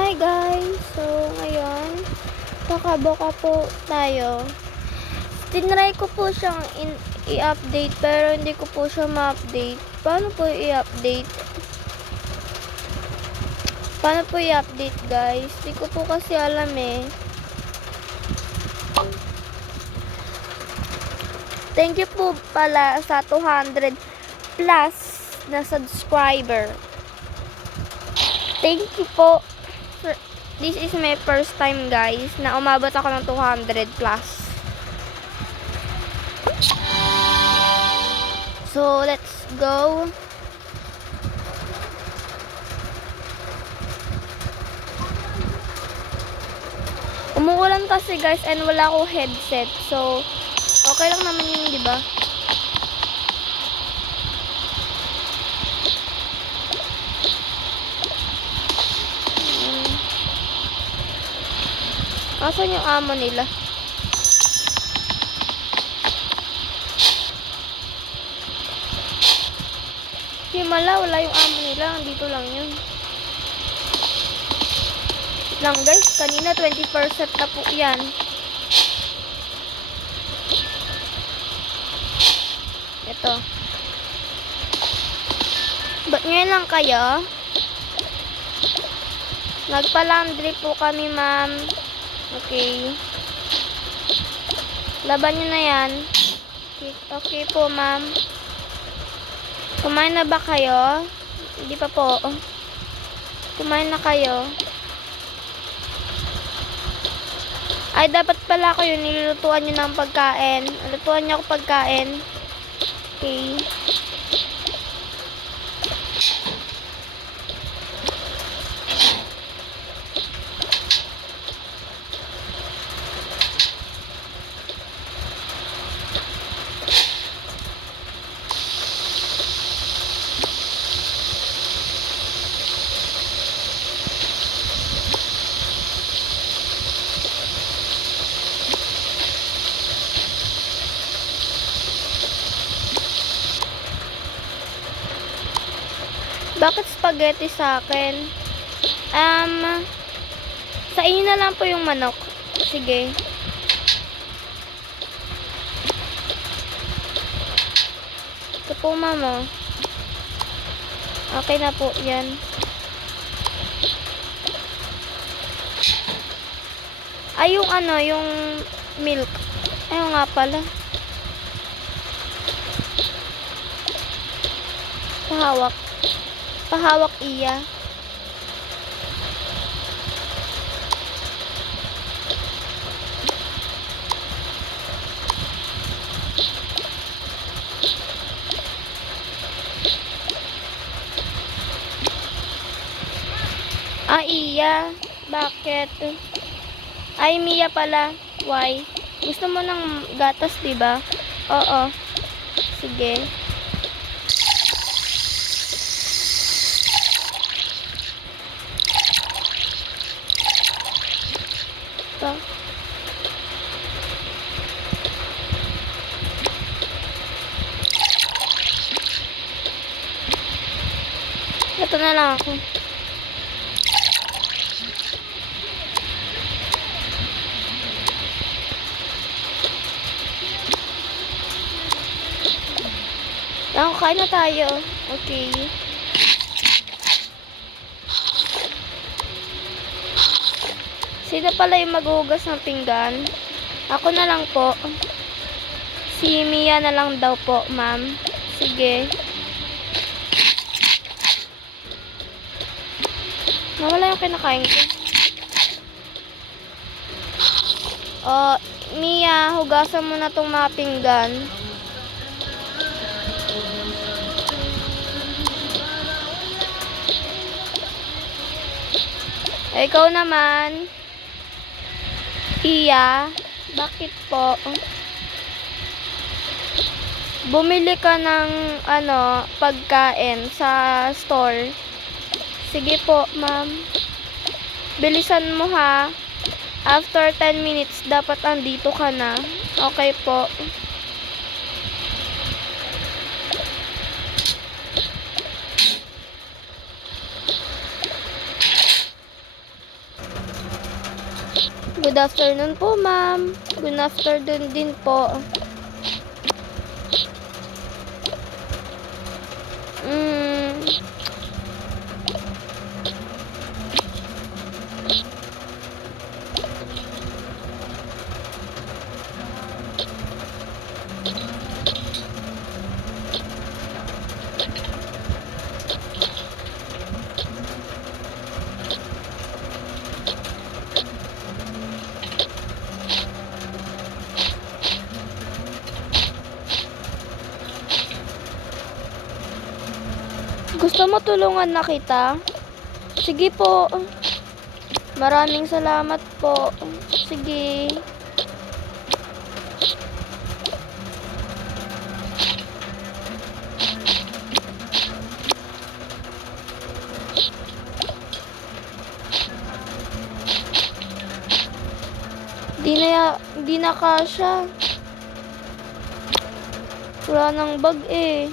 Hi guys! So, ngayon, kakaboka po tayo. Tinry ko po siyang i-update pero hindi ko po siya ma-update. Paano po i-update? Paano po i-update guys? Hindi ko po kasi alam eh. Thank you po pala sa 200 plus na subscriber. Thank you po. This is my first time guys na umabot ako ng 200 plus. So let's go. Umuulan kasi guys and wala akong headset. So okay lang naman yun, di ba? Asan yung amo nila? Himala, wala yung amo nila. Dito lang yun. Lang guys, kanina 20% na po yan. Ito. Ba't ngayon lang kayo? Nagpa-laundry po kami, ma'am. Okay. Laban nyo na yan. Okay po, ma'am. Kumain na ba kayo? Hindi pa po. Kumain na kayo. Ay, dapat pala ko yun. Nilulutuan nyo ng pagkain. Lutuan nyo ako pagkain. Okay. Bakit spaghetti sa akin? Sa inyo na lang po yung manok. Sige. Ito po, mama. Okay na po, yan. Ay, yung ano, yung milk. Ayun nga pala. Pahawak. Pahawak iya. Ah, iya. Bakit? Ay, Mia pala. Why? Gusto mo ng gatas, diba? Oo. Sige. Ito. Ito na lang ako. Ako, kain na tayo. Okay. Sino pala yung maghuhugas ng pinggan? Ako na lang po. Si Mia na lang daw po, ma'am. Sige. Nawala yung kinakain ko. Oh, Mia, hugasan mo na tong mga pinggan. Ikaw naman. Iya, bakit po? Bumili ka ng pagkain sa store. Sige po, ma'am. Bilisan mo ha. After 10 minutes, dapat andito ka na. Okay po. Good afternoon po, ma'am. Good afternoon din po. Gusto mo tulungan na kita? Sige po. Maraming salamat po. Sige. Di na kasya. Wala nang bag eh.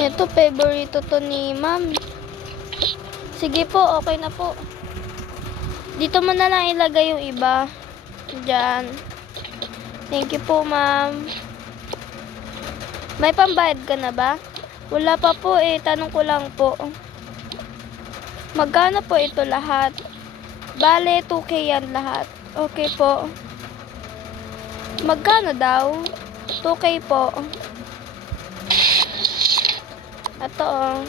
Ito, favorito to ni ma'am. Sige po, okay na po. Dito mo na lang ilagay yung iba. Diyan. Thank you po, ma'am. May pambayad ka na ba? Wala pa po eh. Tanong ko lang po. Magkano po ito lahat? Bale, 2K yan lahat. Okay po. Magkano daw? 2K po. Ito oh.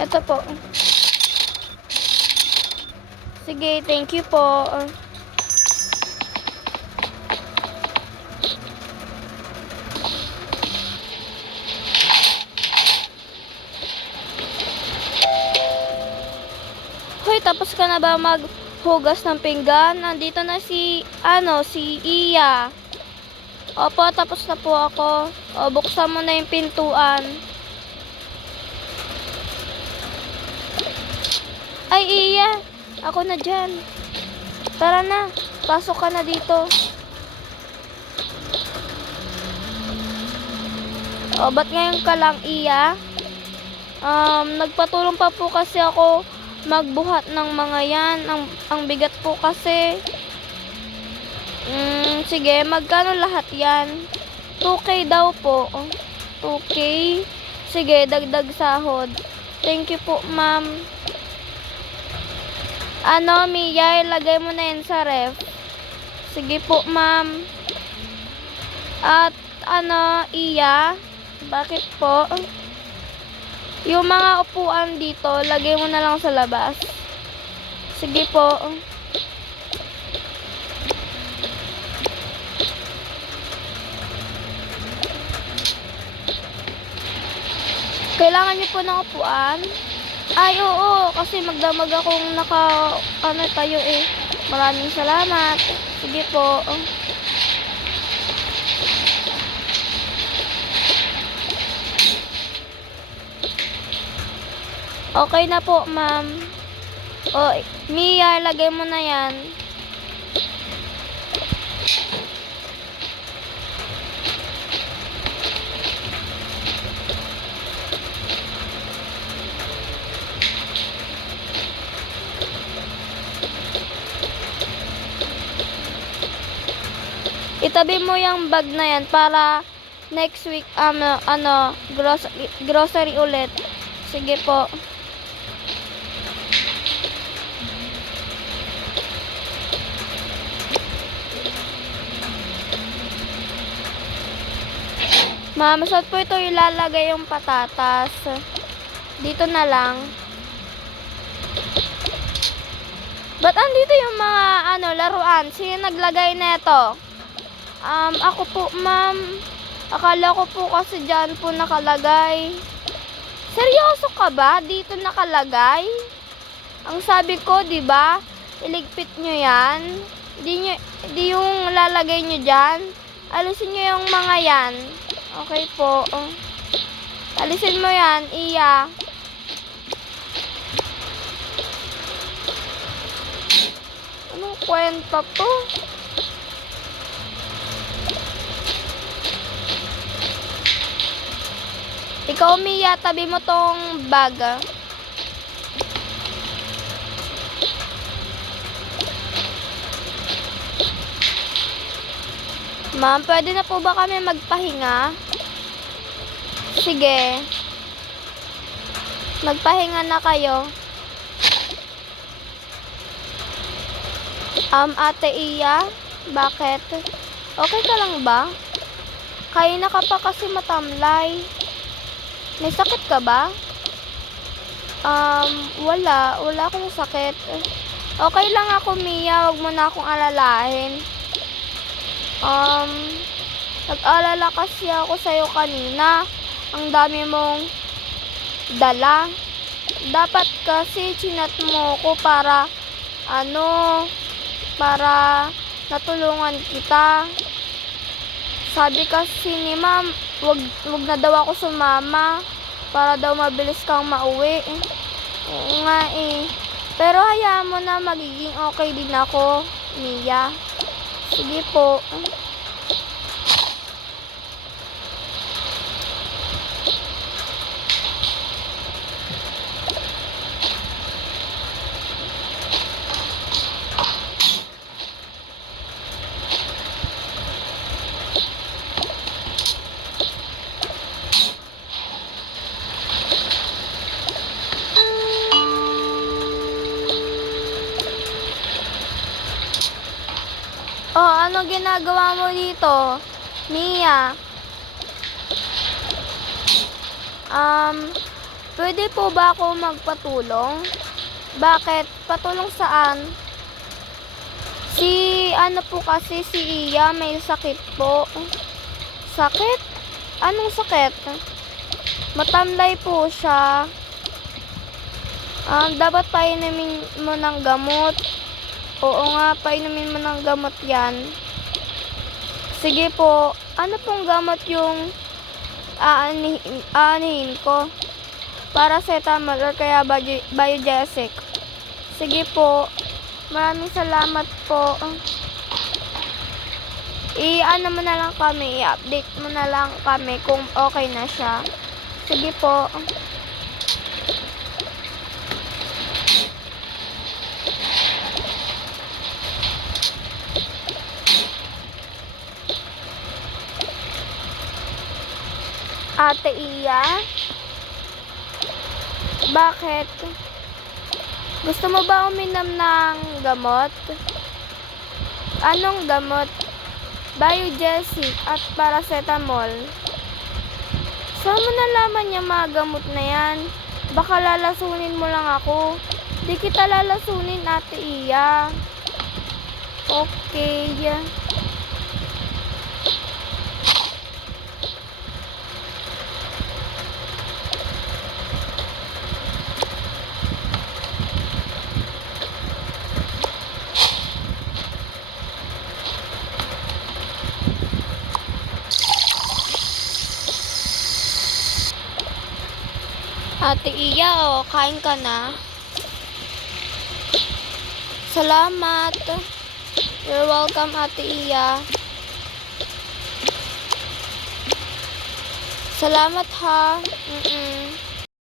Ito po. Sige, thank you po. Hoy, tapos ka na ba maghugas ng pinggan? Nandito na si Iya. Opo, tapos na po ako. O, buksan mo na yung pintuan. Ay, Iya. Ako na dyan. Tara na. Pasok ka na dito. O, ba't ngayon ka lang, Iya? Nagpatulong pa po kasi ako magbuhat ng mga yan. Ang bigat po kasi. Sige, magkano lahat yan? 2K daw po. 2K. Sige, dagdag sahod. Thank you po, ma'am. Mia, ilagay mo na yan sa ref. Sige po, ma'am. At, Iya, bakit po? Yung mga upuan dito, lagay mo na lang sa labas. Sige po. Kailangan niyo po ng upuan? Ay, oo, kasi magdamag akong tayo eh. Maraming salamat. Sige po. Okay na po, ma'am. O, Mia, lagay mo na yan. Itabi mo yung bag na yan para next week, grocery ulit. Sige po. Ma'am, saan po ito ilalagay yung patatas? Dito na lang. Ba't andito yung mga laruan? Sino naglagay nito? Ako po, ma'am. Akala ko po kasi dyan po nakalagay. Seryoso ka ba? Dito nakalagay? Ang sabi ko, 'di ba? Iligpit nyo yan. Di yung lalagay nyo dyan. Alisin nyo yung mga yan. Okay po. Alisin mo yan, Iya. Anong kwenta to? Ikaw, Mia, tabi mo tong bag. Ma'am, pwede na po ba kami magpahinga? Sige. Magpahinga na kayo. Ate Iya, bakit? Okay ka lang ba? Kayo na ka pa kasi matamlay. May sakit ka ba? Wala. Wala akong sakit. Okay lang ako, Mia. Huwag mo na akong alalahin. Nag-alala kasi ako sa'yo kanina. Ang dami mong dala. Dapat kasi chinat mo ko para natulungan kita. Sabi kasi ni ma'am, wag na daw ako sumama para daw mabilis kang mauwi. Oo nga eh. Pero hayaan mo na, magiging okay din ako, Mia. Sige po. Oh, ano ginagawa mo dito, Mia? Pwede po ba ako magpatulong? Bakit? Patulong saan? Po kasi si Iya may sakit po. Sakit? Anong sakit? Matamlay po siya. Dapat painumin mo ng gamot. Oo nga, painumin mo ng gamot yan. Sige po. Ano pong gamot yung aanihin ko? Paracetamol or kaya Biogesic? Sige po. Maraming salamat po. I-ano mo na lang kami, i-update mo na lang kami kung okay na siya. Sige po. Ate Iya? Bakit? Gusto mo ba uminom ng gamot? Anong gamot? Biogesic at paracetamol. Saan mo nalaman yung mga gamot na yan? Baka lalasunin mo lang ako. Di kita lalasunin, Ate Iya. Okay. Ate Iya, kain ka na. Salamat. You're welcome, Ate Iya. Salamat ha.